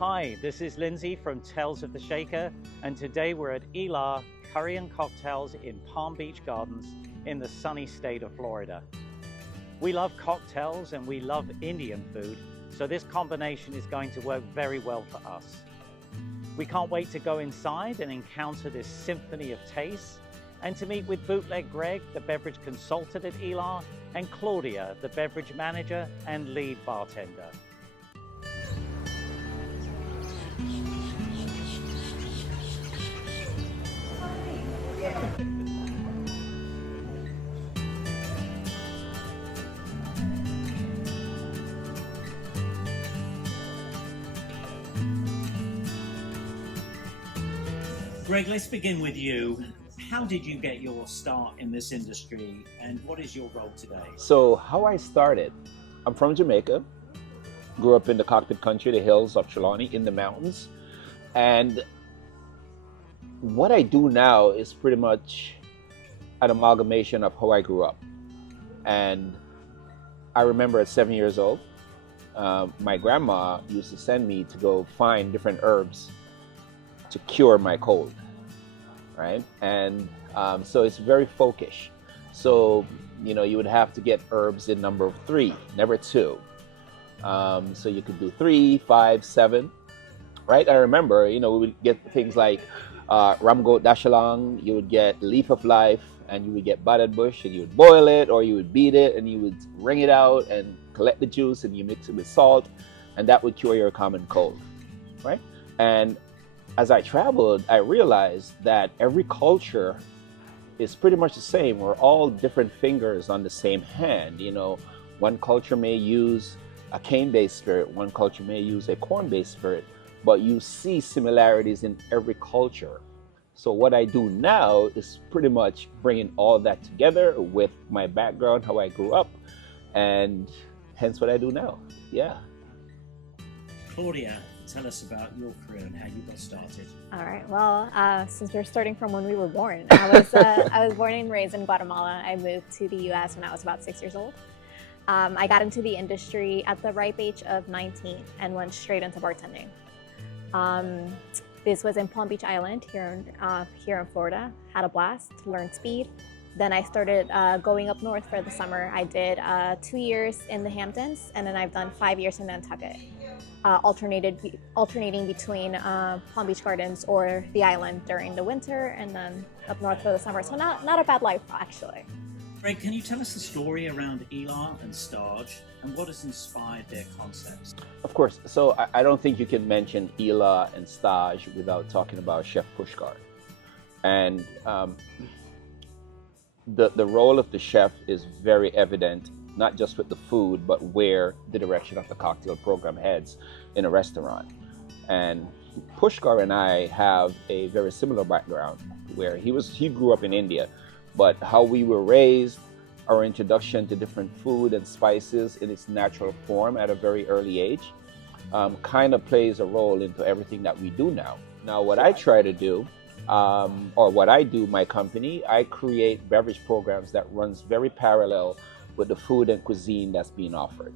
Hi, this is Lindsay from Tales of the Shaker, and today we're at Ela Curry Cocktails in Palm Beach Gardens in the sunny state of Florida. We love cocktails and we love Indian food, so this combination is going to work very well for us. We can't wait to go inside and encounter this symphony of tastes, and to meet with BootlegGreg, the beverage consultant at Ela, and Claudia, the beverage manager and lead bartender. Greg, let's begin with you. How did you get your start in this industry, and what is your role today? So how I started, I'm from Jamaica, grew up in the cockpit country, the hills of Trelawney in the mountains. And what I do now is pretty much an amalgamation of how I grew up. And I remember at 7 years old, my grandma used to send me to go find different herbs to cure my cold, right? And so it's very folkish. So, you know, you would have to get herbs in number 3, never 2. So you could do 3, 5, 7, right? I remember, you know, we would get things like ram goat dashalong, you would get leaf of life, and you would get battered bush, and you would boil it, or you would beat it, and you would wring it out and collect the juice, and you mix it with salt, and that would cure your common cold, right? And as I traveled, I realized that every culture is pretty much the same. We're all different fingers on the same hand. You know, one culture may use a cane-based spirit, one culture may use a corn-based spirit, but you see similarities in every culture. So what I do now is pretty much bringing all that together with my background, how I grew up, and hence what I do now. Yeah. Claudia, tell us about your career and how you got started. All right. Well, since we're starting from when we were born, I was born and raised in Guatemala. I moved to the U.S. when I was about 6 years old. I got into the industry at the ripe age of 19 and went straight into bartending. This was in Palm Beach Island here in Florida. Had a blast, learned speed. Then I started going up north for the summer. I did 2 years in the Hamptons, and then I've done 5 years in Nantucket. Alternating between Palm Beach Gardens or the island during the winter, and then up north for the summer. So not a bad life, actually. Greg, can you tell us the story around Ela and St and what has inspired their concepts? Of course. So I don't think you can mention Ela and St without talking about Chef Pushkar. And the role of the chef is very evident, not just with the food, but where the direction of the cocktail program heads in a restaurant. And Pushkar and I have a very similar background, where he grew up in India, but how we were raised, our introduction to different food and spices in its natural form at a very early age, kind of plays a role into everything that we do now. Now, what I try to do, or what I do, my company, I create beverage programs that runs very parallel with the food and cuisine that's being offered.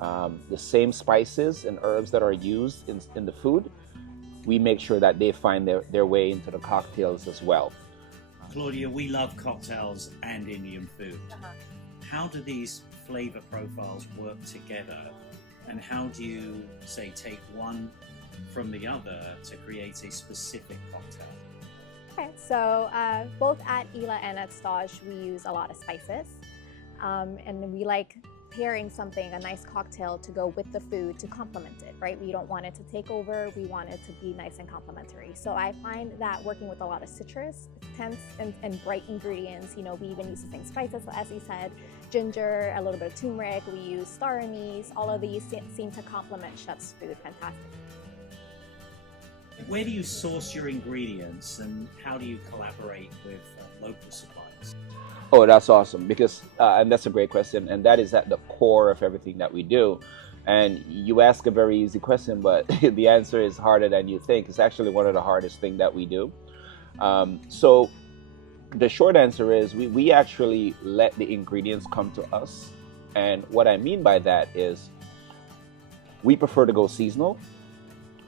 The same spices and herbs that are used in the food, we make sure that they find their way into the cocktails as well. Claudia, we love cocktails and Indian food. How do these flavor profiles work together? And how do you, say, take one from the other to create a specific cocktail? Okay, so both at Ela and at St, we use a lot of spices. And we like pairing something, a nice cocktail, to go with the food to complement it, right? We don't want it to take over, we want it to be nice and complementary. So I find that working with a lot of citrus, tense and bright ingredients, you know, we even use the same spices, as you said, ginger, a little bit of turmeric, we use star anise, all of these seem to complement chef's food fantastically. Where do you source your ingredients, and how do you collaborate with local suppliers? Oh, that's awesome, because, and that's a great question, and that is at the core of everything that we do. And you ask a very easy question, but the answer is harder than you think. It's actually one of the hardest things that we do. So the short answer is we actually let the ingredients come to us. And what I mean by that is we prefer to go seasonal.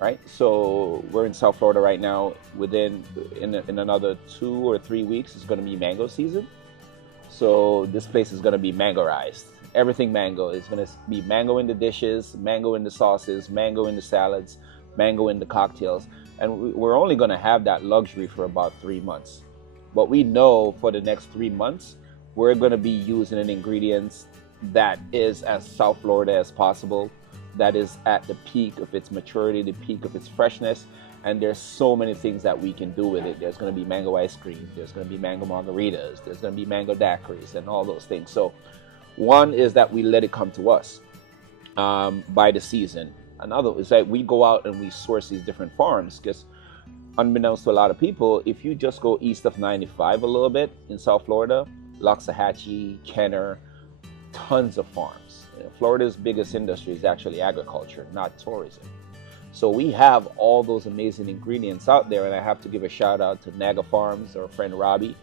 right? So we're in South Florida right now. In another 2 or 3 weeks, it's going to be mango season. So this place is going to be mangoized. Everything mango. It's going to be mango in the dishes, mango in the sauces, mango in the salads, mango in the cocktails. And we're only going to have that luxury for about 3 months. But we know for the next 3 months, we're going to be using an ingredients that is as South Florida as possible, that is at the peak of its maturity, the peak of its freshness. And there's so many things that we can do with it. There's going to be mango ice cream. There's going to be mango margaritas. There's going to be mango daiquiris and all those things. So one is that we let it come to us by the season. Another is that we go out and we source these different farms, because unbeknownst to a lot of people, if you just go east of 95 a little bit in South Florida, Loxahatchee, Kenner, tons of farms. Florida's biggest industry is actually agriculture, not tourism. So we have all those amazing ingredients out there, and I have to give a shout out to Naga Farms, our friend Robbie.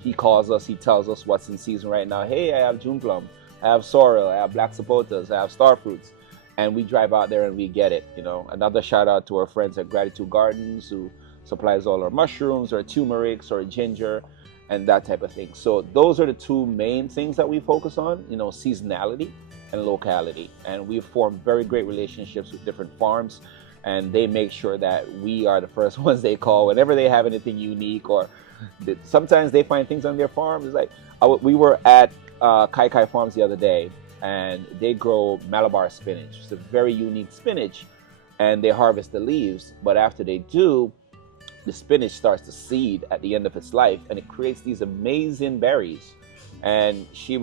He calls us, he tells us what's in season right now. Hey, I have June plum, I have sorrel, I have black sapotas, I have star fruits. And we drive out there and we get it, you know. Another shout out to our friends at Gratitude Gardens, who supplies all our mushrooms, our turmerics, or ginger, and that type of thing. So those are the two main things that we focus on, you know, seasonality and locality. And we've formed very great relationships with different farms, and they make sure that we are the first ones they call whenever they have anything unique, or sometimes they find things on their farm. It's like, we were at Kai Kai Farms the other day, and they grow Malabar spinach. It's a very unique spinach, and they harvest the leaves, but after they do, the spinach starts to seed at the end of its life, and it creates these amazing berries. And we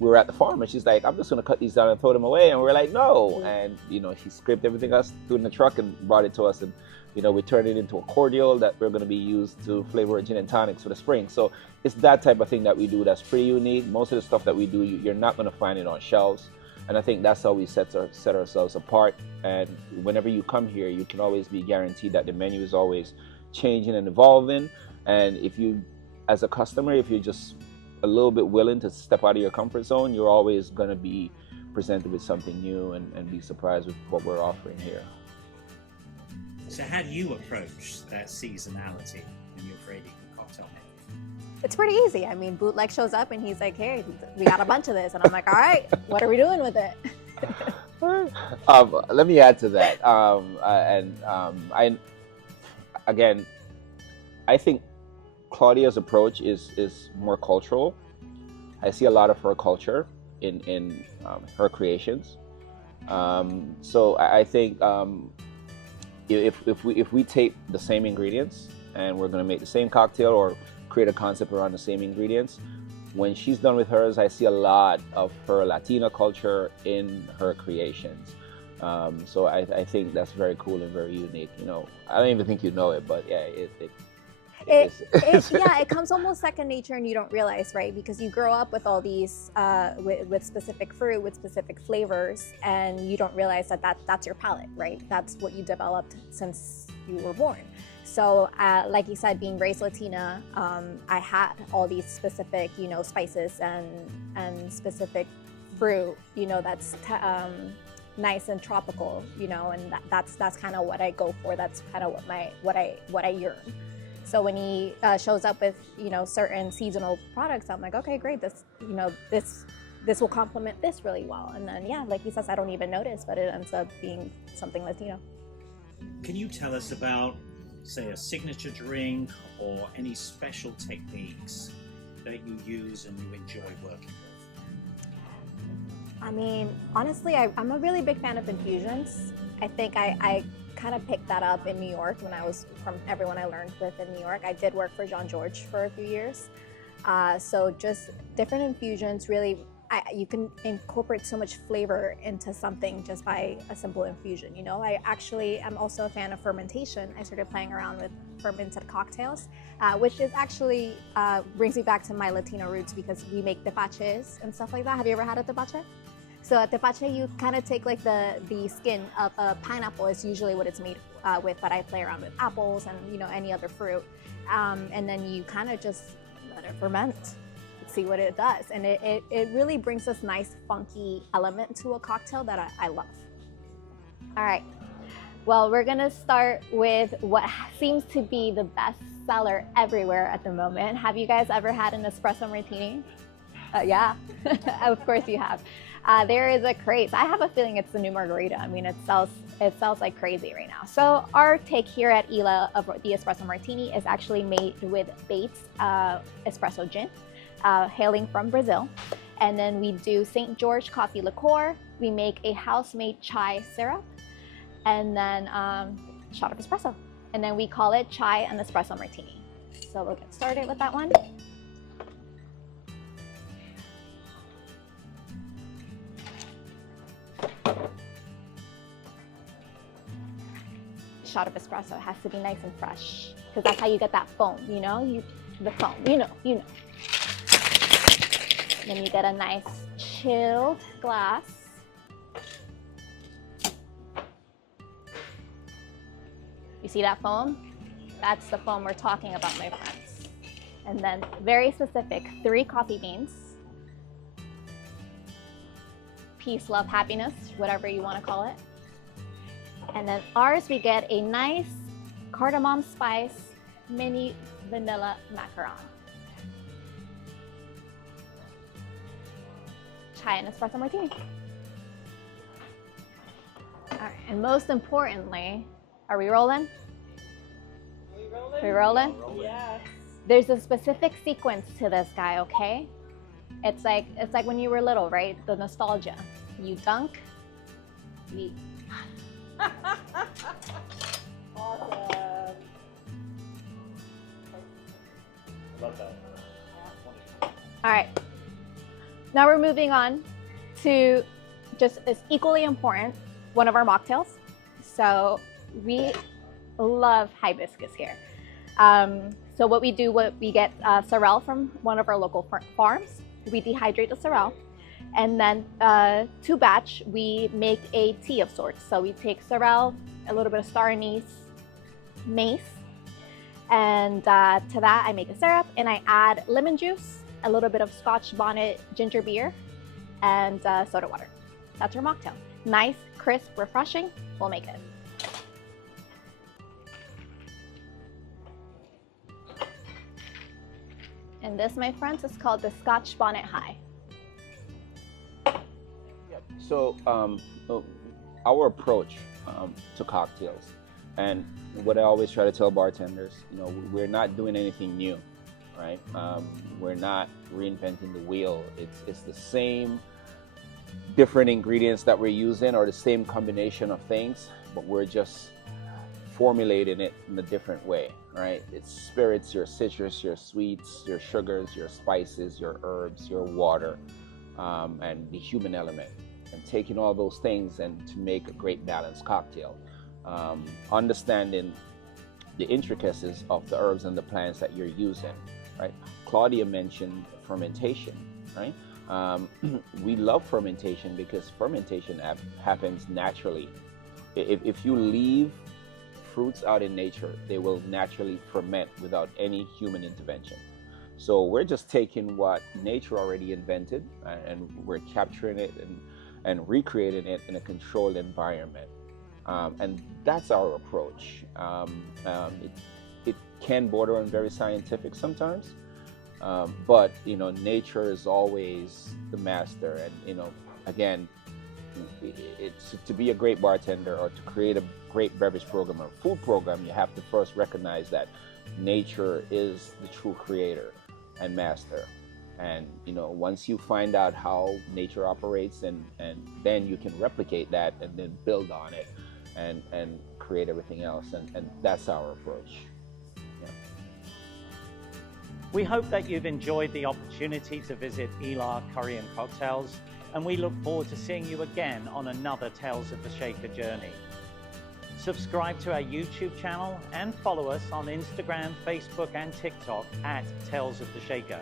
were at the farm, and she's like, I'm just gonna cut these down and throw them away. And we're like, no. And, you know, she scraped everything else, threw it in the truck, and brought it to us. And, you know, we turned it into a cordial that we're gonna be used to flavor gin and tonics for the spring. So it's that type of thing that we do that's pretty unique. Most of the stuff that we do, you're not gonna find it on shelves. And I think that's how we set ourselves apart. And whenever you come here, you can always be guaranteed that the menu is always changing and evolving. And if you, as a customer, if you're just a little bit willing to step out of your comfort zone, you're always going to be presented with something new and be surprised with what we're offering here. So how do you approach that seasonality when you're creating a cocktail menu? It's pretty easy. I mean, Bootleg shows up and he's like, hey, we got a bunch of this. And I'm like, all right, what are we doing with it? Let me add to that. I think Claudia's approach is more cultural. I see a lot of her culture in her creations. So I think if we take the same ingredients and we're going to make the same cocktail or create a concept around the same ingredients, when she's done with hers, I see a lot of her Latina culture in her creations. So I think that's very cool and very unique. You know, I don't even think you know it, but yeah, it comes almost second nature, and you don't realize, right? Because you grow up with all these with specific fruit, with specific flavors, and you don't realize that's your palate, right? That's what you developed since you were born. So like you said, being raised Latina, I had all these specific, you know, spices and specific fruit, you know, that's nice and tropical, you know, and that's kind of what I go for. That's kind of what I yearn. So when he shows up with, you know, certain seasonal products, I'm like, okay, great. This, you know, this will complement this really well. And then, yeah, like he says, I don't even notice, but it ends up being something Latino. Can you tell us about, say, a signature drink or any special techniques that you use and you enjoy working with? I mean, honestly, I'm a really big fan of infusions. I think I kind of picked that up in New York when I was, from everyone I learned with in New York. I did work for Jean George for a few years. So just different infusions, really, you can incorporate so much flavor into something just by a simple infusion. You know, I actually am also a fan of fermentation. I started playing around with fermented cocktails, which is actually brings me back to my Latino roots, because we make tepaches and stuff like that. Have you ever had a tepache? So a tepache, you kind of take like the skin of a pineapple is usually what it's made with, but I play around with apples and, you know, any other fruit. And then you kind of just let it ferment, see what it does. And it really brings this nice funky element to a cocktail that I love. All right, Well, we're gonna start with what seems to be the best seller everywhere at the moment. Have you guys ever had an espresso martini? Yeah, of course you have. There is a craze. I have a feeling it's the new margarita. I mean, it sells like crazy right now. So our take here at Ela of the espresso martini is actually made with Bates espresso gin, hailing from Brazil. And then we do St. George coffee liqueur. We make a house-made chai syrup, and then shot of espresso. And then we call it chai and espresso martini. So we'll get started with that one. Shot of espresso. It has to be nice and fresh, because that's how you get that foam, you know? The foam, you know. Then you get a nice chilled glass. You see that foam? That's the foam we're talking about, my friends. And then very specific, 3 coffee beans. Peace, love, happiness, whatever you want to call it. And then ours, we get a nice cardamom spice mini vanilla macaron. Chai and espresso martini. All right, and most importantly, are we rolling? We rolling? Yes. There's a specific sequence to this guy, okay? It's like when you were little, right? The nostalgia. You dunk, you Awesome. Love that. All right. Now we're moving on to just as equally important, one of our mocktails. So we love hibiscus here. So what we do, we get sorrel from one of our local farms. We dehydrate the sorrel, and then to batch, we make a tea of sorts. So we take sorrel, a little bit of star anise, mace, and to that I make a syrup, and I add lemon juice, a little bit of Scotch bonnet ginger beer, and soda water. That's our mocktail. Nice, crisp, refreshing. We'll make it. And this, my friends, is called the Scotch Bonnet High. So our approach to cocktails, and what I always try to tell bartenders, we're not doing anything new, right? We're not reinventing the wheel. It's the same different ingredients that we're using, or the same combination of things, but we're just formulating it in a different way, right? It's spirits, your citrus, your sweets, your sugars, your spices, your herbs, your water, and the human element, and taking all those things and to make a great balanced cocktail. Understanding the intricacies of the herbs and the plants that you're using, right? Claudia mentioned fermentation, right? We love fermentation because fermentation happens naturally. If you leave fruits out in nature, they will naturally ferment without any human intervention. So we're just taking what nature already invented, and we're capturing it and recreating it in a controlled environment. And that's our approach. It can border on very scientific sometimes, but nature is always the master. And again, it's to be a great bartender or to create a great beverage program or food program, you have to first recognize that nature is the true creator and master. And once you find out how nature operates, and then you can replicate that and then build on it and create everything else. And that's our approach. Yeah. We hope that you've enjoyed the opportunity to visit Ela Curry Cocktails, and we look forward to seeing you again on another Tales of the Shaker journey. Subscribe to our YouTube channel and follow us on Instagram, Facebook, and TikTok at Tales of the Shaker.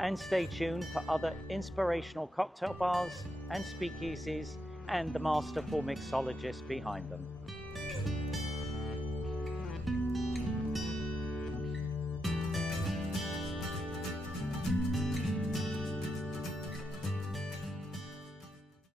And stay tuned for other inspirational cocktail bars and speakeasies and the masterful mixologists behind them.